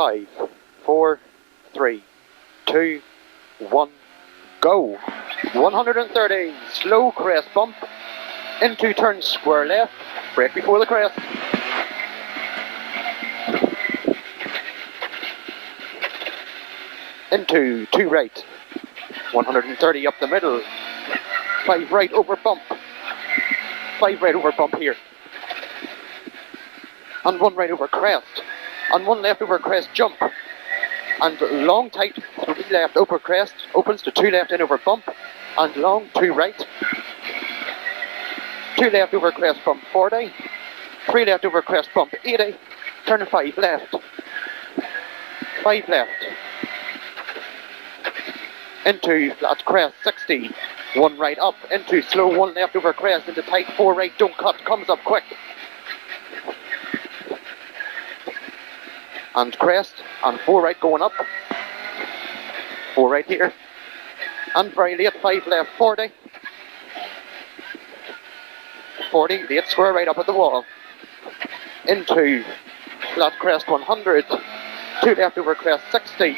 5, 4, 3, 2, 1, go. 130, slow crest bump, into turn square left, brake before the crest. Into 2 right, 130 up the middle, 5 right over bump, 5 right over bump here, and 1 right over crest, and 1 left over crest jump, and long tight 3 left over crest, opens to 2 left in over bump, and long 2 right, 2 left over crest bump 40, 3 left over crest bump 80, turn 5 left, 5 left, into flat crest 60, 1 right up, into slow 1 left over crest, into tight 4 right, don't cut, comes up quick, and crest, and 4 right going up, 4 right here, and very late 5 left 40, 40, late square right up at the wall, into flat crest 100, 2 left over crest 60,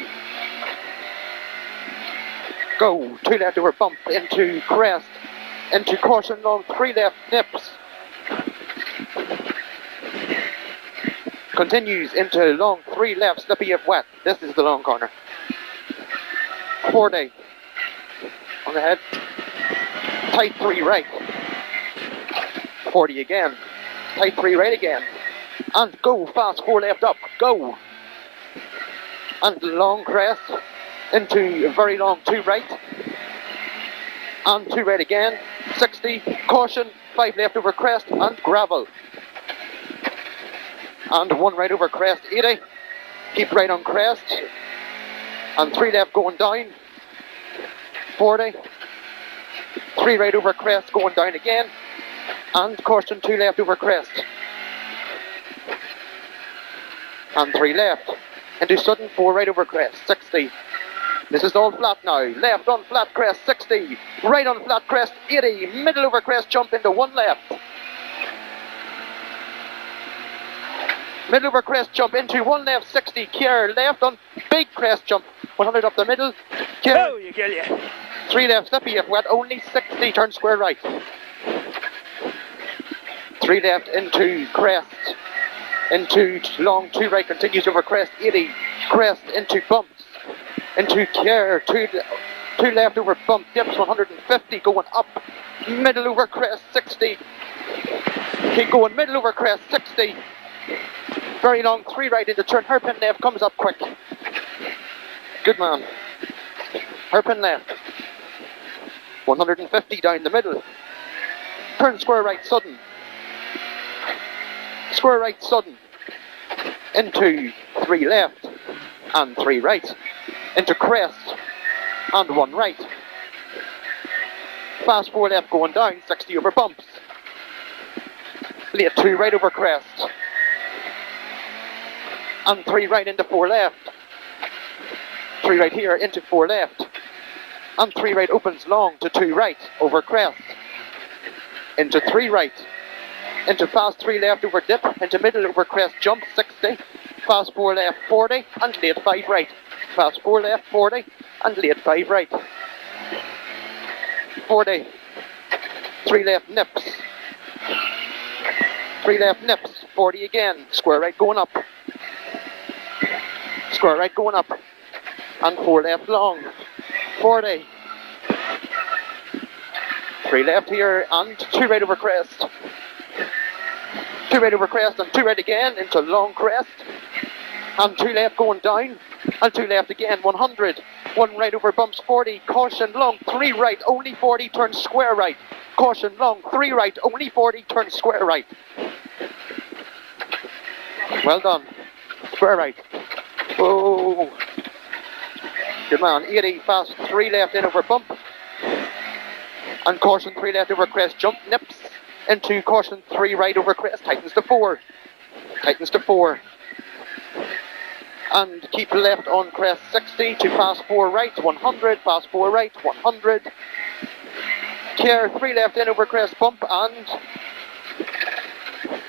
go, 2 left over bump, into crest, into caution long 3 left nips, continues into long 3 left slippy if wet, this is the long corner, 40, on the head, tight 3 right, 40 again, tight 3 right again, and go, fast 4 left up, go, and long crest, into a very long 2 right, and 2 right again, 60, caution, 5 left over crest, and gravel, and 1 right over crest, 80, keep right on crest, and 3 left going down, 40, 3 right over crest going down again, and caution 2 left over crest, and 3 left, into sudden 4 right over crest, 60, this is all flat now, left on flat crest 60, right on flat crest 80, middle over crest jump into 1 left, middle over crest jump into 1 left 60, care left on big crest jump, 100 up the middle, care, oh, you kill you. 3 left slippy if wet, only 60, turn square right, 3 left into crest, into long 2 right, continues over crest 80, crest into bumps, into care, 2 left over bump, dips 150, going up, middle over crest 60, keep going, middle over crest 60, very long 3 right into turn, hairpin left, comes up quick, good man, hairpin left, 150 down the middle, turn square right sudden, square right sudden, into 3 left, and 3 right, into crest, and 1 right, fast 4 left going down, 60 over bumps, late 2 right over crest, and 3 right into 4 left, 3 right here into 4 left, and 3 right opens long to 2 right over crest, into 3 right, into fast 3 left over dip, into middle over crest jump 60, fast 4 left 40, and late 5 right, fast 4 left 40, and late 5 right, 40, 3 left nips, 3 left nips, 40 again, square right going up, square right going up, and 4 left long, 40, 3 left here, and 2 right over crest, 2 right over crest, and 2 right again, into long crest, and 2 left going down, and 2 left again, 100, 1 right over bumps 40, caution long, 3 right, only 40, turn square right, caution long, 3 right, only 40, turn square right, well done, square right, oh, good man, 80, fast 3 left in over bump, and caution 3 left over crest, jump, nips, into caution 3 right over crest, tightens to 4, and keep left on crest 60 to fast 4 right, 100, fast 4 right, 100, care 3 left in over crest bump, and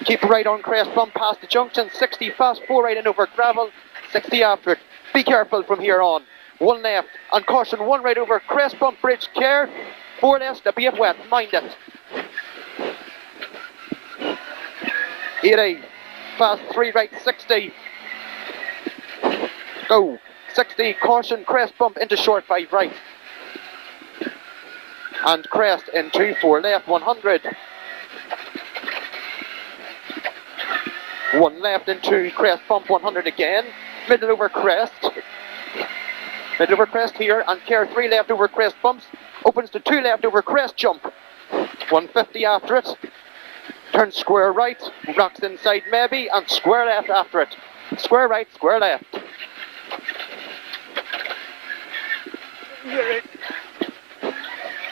keep right on crest bump past the junction, 60, fast 4 right in over gravel, 60 after it. Be careful from here on. One left, and caution, one right over crest bump bridge, care. 4 left, the be wet, mind it. 80, fast 3 right, 60. Go, 60, caution, crest bump into short 5 right. And crest into 4 left, 100. 1 left into crest bump, 100 again. Middle over crest. Middle over crest here, and care 3 left over crest bumps. Opens to 2 left over crest jump. 150 after it. Turns square right, rocks inside maybe, and square left after it. Square right, square left. Yeah.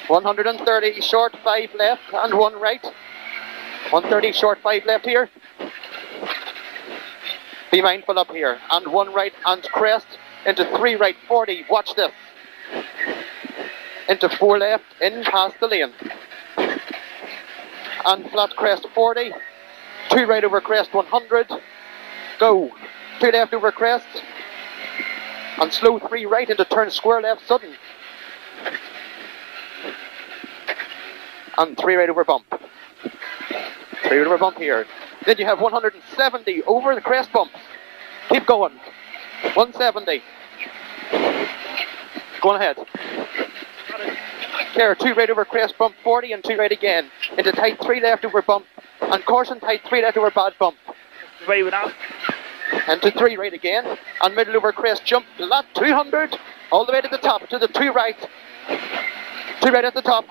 130 short 5 left and 1 right. 130 short 5 left here. Be mindful up here. And 1 right and crest into 3 right 40. Watch this. Into 4 left in past the lane. And flat crest 40. 2 right over crest 100. Go. 2 left over crest. And slow 3 right into turn square left sudden. And 3 right over bump. 3 right over bump here. Then you have 170 over the crest bumps. Keep going. 170. Go ahead. There, 2 right over crest bump 40 and 2 right again. Into tight 3 left over bump. And caution tight 3 left over bad bump. Right with that. And to 3 right again. And middle over crest jump flat 200. All the way to the top to the 2 right. 2 right at the top.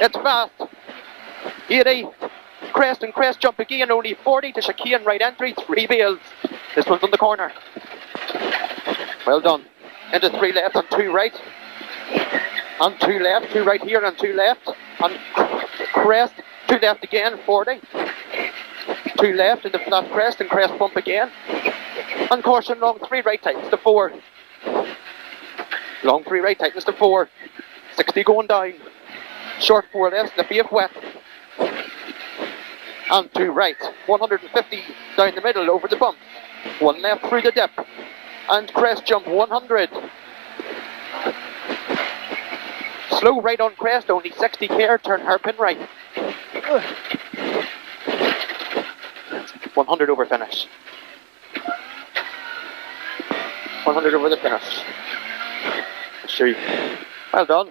It's fast. 80. Crest and crest jump again, only 40 to chicane right entry, 3 bales. This one's on the corner. Well done. Into 3 left and 2 right. And 2 left, 2 right here and 2 left. And crest, 2 left again, 40. 2 left into flat crest and crest bump again. And caution long 3 right tightens to 4. Long 3 right tightens to 4. 60 going down. Short 4 left, the BF wet. And 2 right. 150 down the middle over the bump. 1 left through the dip. And crest jump 100. Slow right on crest, only 60 care, turn hairpin right. 100 over finish. 100 over the finish. Sure. Well done.